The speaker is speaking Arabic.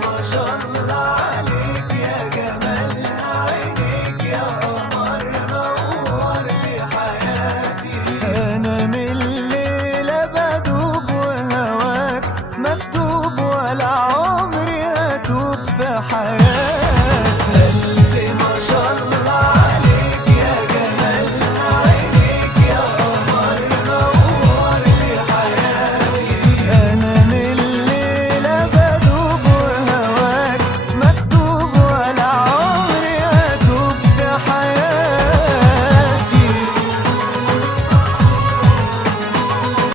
ما شاء الله عليك يا جمال عينيك يا قمر نور لي حياتي. أنا من الليلة بدوب وهواك مكتوب ولا عمري هتوب في حياتي.